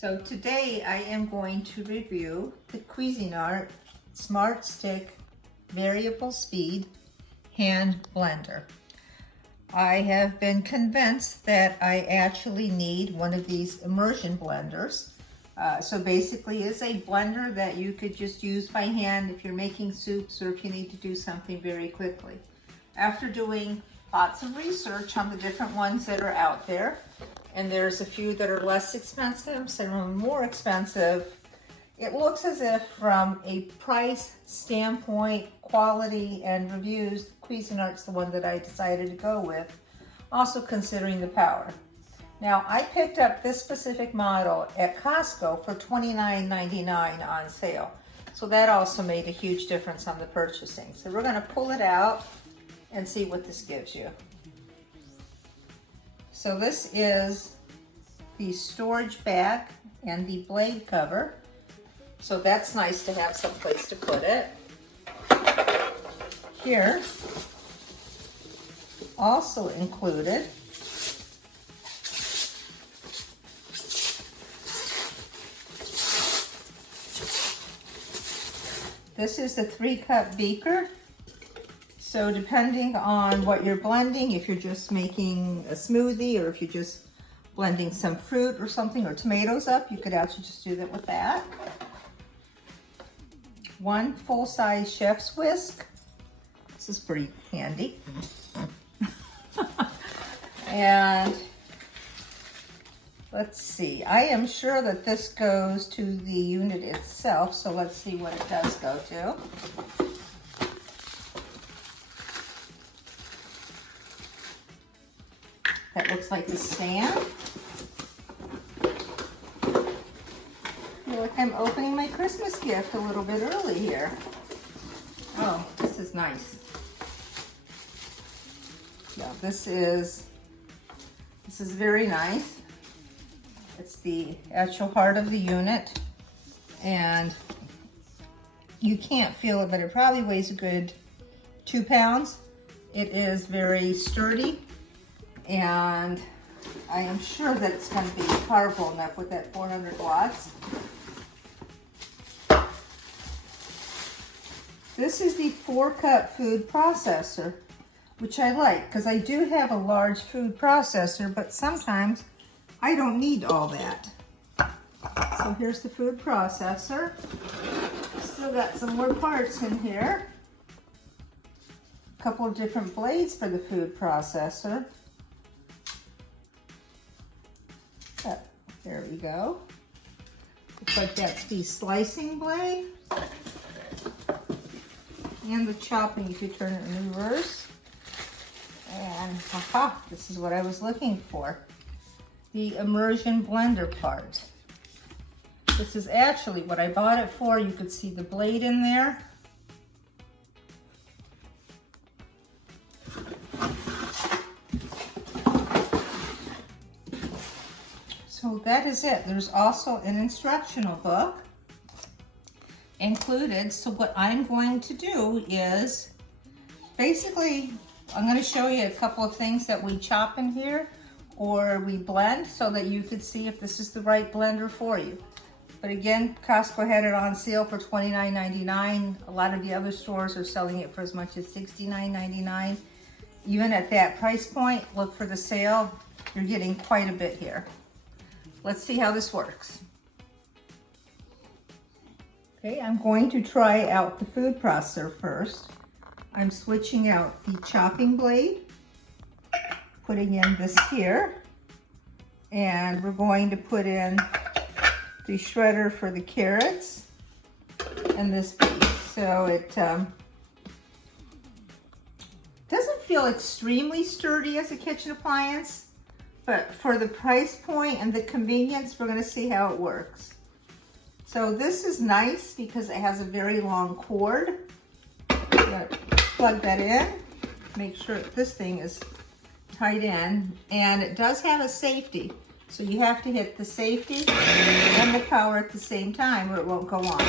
So today I am going to review the Cuisinart Smart Stick Variable Speed Hand Blender. I have been convinced that I actually need one of these immersion blenders. So basically it's a blender that you could just use by hand if you're making soups or if you need to do something very quickly. After doing lots of research on the different ones that are out there, and there's a few that are less expensive, some are more expensive, it looks as if from a price standpoint, quality and reviews, Cuisinart's the one that I decided to go with, also considering the power. Now, I picked up this specific model at Costco for $29.99 on sale. So that also made a huge difference on the purchasing. So we're gonna pull it out and see what this gives you. So this is the storage bag and the blade cover. So that's nice to have some place to put it. Here, also included, this is a 3-cup beaker. So depending on what you're blending, if you're just making a smoothie or if you're just blending some fruit or something or tomatoes up, you could actually just do that with that. 1 full-size chef's whisk. This is pretty handy. And let's see, I am sure that this goes to the unit itself, so let's see what it does go to. That looks like the stand. I feel like I'm opening my Christmas gift a little bit early here. Oh, this is nice. Yeah, this is very nice. It's the actual heart of the unit, and you can't feel it, but it probably weighs a good 2 pounds. It is very sturdy, and I am sure that it's going to be powerful enough with that 400 watts. This is the 4-cup food processor, which I like because I do have a large food processor, but sometimes I don't need all that. So here's the food processor. Still got some more parts in here. A couple of different blades for the food processor. Oh, there we go. Looks like that's the slicing blade. And the chopping if you turn it in reverse. And aha, this is what I was looking for. The immersion blender part. This is actually what I bought it for. You could see the blade in there. So that is it. There's also an instructional book included. So what I'm going to do is basically I'm going to show you a couple of things that we chop in here or we blend so that you could see if this is the right blender for you. But again, Costco had it on sale for $29.99. A lot of the other stores are selling it for as much as $69.99. Even at that price point, look for the sale. You're getting quite a bit here. Let's see how this works. Okay, I'm going to try out the food processor first. I'm switching out the chopping blade, putting in this here, and we're going to put in the shredder for the carrots and this piece. So it doesn't feel extremely sturdy as a kitchen appliance, but for the price point and the convenience, we're going to see how it works. So this is nice because it has a very long cord. Plug that in, make sure this thing is tight in, and it does have a safety. So you have to hit the safety and the power at the same time or it won't go on.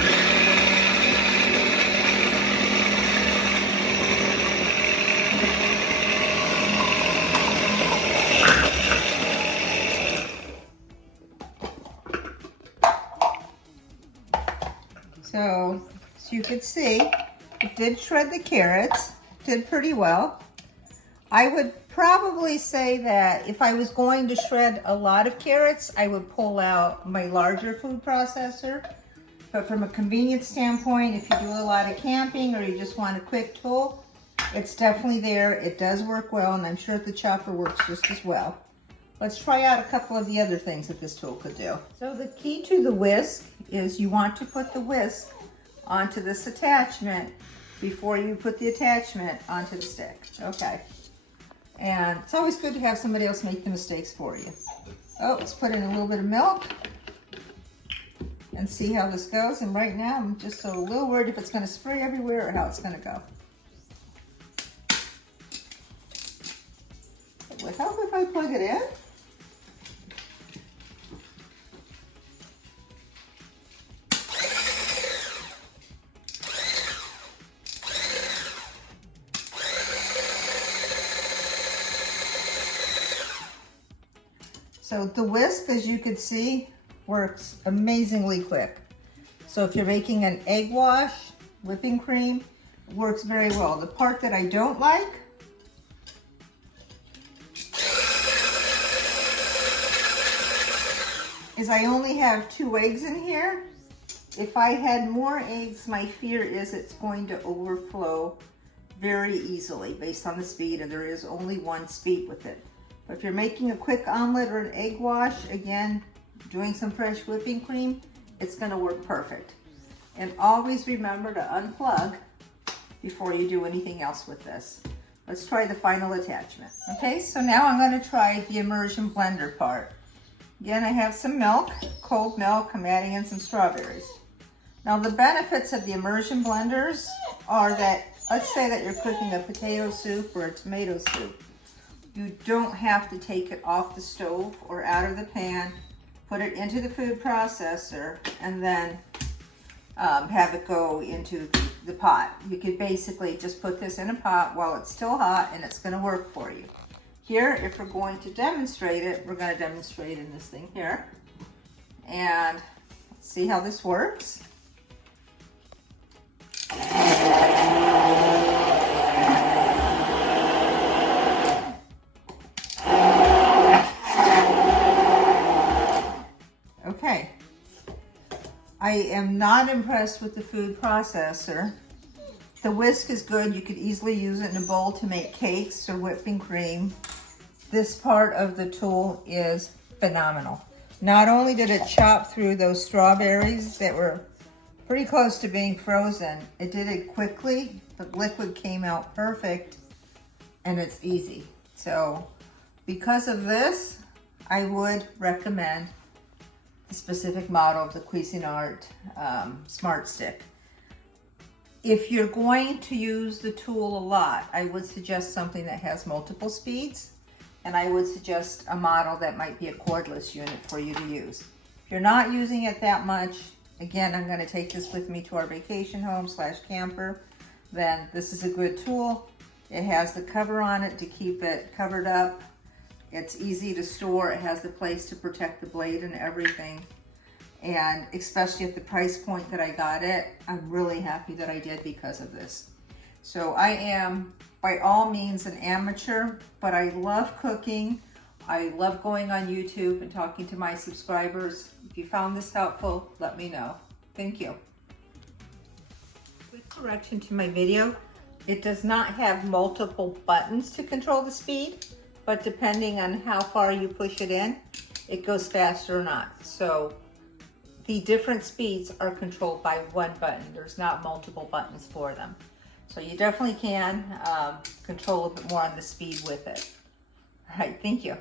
So, as you can see, it did shred the carrots, did pretty well. I would probably say that if I was going to shred a lot of carrots, I would pull out my larger food processor. But from a convenience standpoint, if you do a lot of camping or you just want a quick tool, it's definitely there. It does work well, and I'm sure the chopper works just as well. Let's try out a couple of the other things that this tool could do. So the key to the whisk is you want to put the whisk onto this attachment before you put the attachment onto the stick. Okay. And it's always good to have somebody else make the mistakes for you. Oh, let's put in a little bit of milk and see how this goes. And right now I'm just a little worried if it's going to spray everywhere or how it's going to go. It would help if I plug it in. So the whisk, as you can see, works amazingly quick. So if you're making an egg wash, whipping cream, it works very well. The part that I don't like is I only have 2 eggs in here. If I had more eggs, my fear is it's going to overflow very easily based on the speed, and there is only one speed with it. But if you're making a quick omelet or an egg wash, again, doing some fresh whipping cream, it's gonna work perfect. And always remember to unplug before you do anything else with this. Let's try the final attachment. Okay, so now I'm gonna try the immersion blender part. Again, I have some milk, cold milk. I'm adding in some strawberries. Now the benefits of the immersion blenders are that, let's say that you're cooking a potato soup or a tomato soup. You don't have to take it off the stove or out of the pan, put it into the food processor, and then have it go into the pot. You could basically just put this in a pot while it's still hot, and it's going to work for you. Here, if we're going to demonstrate it, we're going to demonstrate in this thing here. And let's see how this works. Okay, I am not impressed with the food processor. The whisk is good. You could easily use it in a bowl to make cakes or whipping cream. This part of the tool is phenomenal. Not only did it chop through those strawberries that were pretty close to being frozen, it did it quickly. The liquid came out perfect, and it's easy. So because of this, I would recommend the specific model of the Cuisinart Smart Stick. If you're going to use the tool a lot, I would suggest something that has multiple speeds, and I would suggest a model that might be a cordless unit for you to use. If you're not using it that much, again, I'm going to take this with me to our vacation home / camper, then this is a good tool. It has the cover on it to keep it covered up. It's easy to store. It has the place to protect the blade and everything. And especially at the price point that I got it, I'm really happy that I did because of this. So I am by all means an amateur, but I love cooking. I love going on YouTube and talking to my subscribers. If you found this helpful, let me know. Thank you. Quick correction to my video. It does not have multiple buttons to control the speed, but depending on how far you push it in, it goes faster or not. So the different speeds are controlled by one button. There's not multiple buttons for them. So you definitely can control a bit more on the speed with it. All right, thank you.